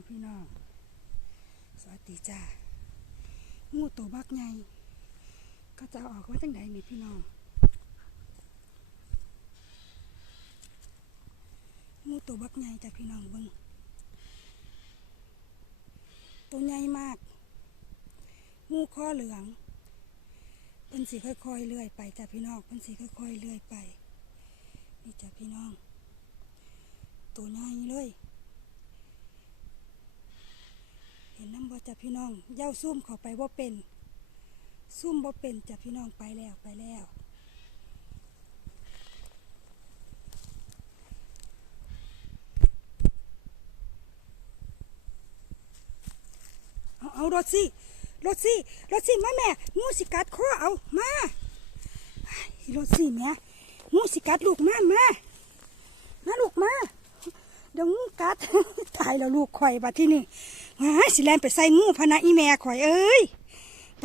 ค่ะพี่น้อง สวัสดีจ้า งูตัวบักใหญ่ก็จะอออกมาตั้งไหนนี่พี่น้อง งูตัวบักใหญ่จ้ะพี่น้องเบิ้งตัวใหญ่มาก งูข้อเหลืองเป็นสีค่อยๆเลื่อยไปจ้ะพี่น้องเป็นสีค่อยๆเลื่อยไป นี่จ้ะพี่น้อง ตัวใหญ่เลย เห็นน้ำ บ่จ้ะพี่น้องเย้าซุ่มเข้าไปว่าเป็นซุ่มบ่เป็นจ้ะพี่น้องไปแล้วไปแล้วเอารถสิรถสิรถสิมาแม่งูสิกัดคอเอามาไอรถสิแม่งูสิกัดลูกมามามาลูกมาเดี๋ยวงูกัดตายแล้วลูกข่อยบัดที่นี่ ว้ายสิแลนไปใส่งูพนะอีแม่ข่อยเอ้ย ไป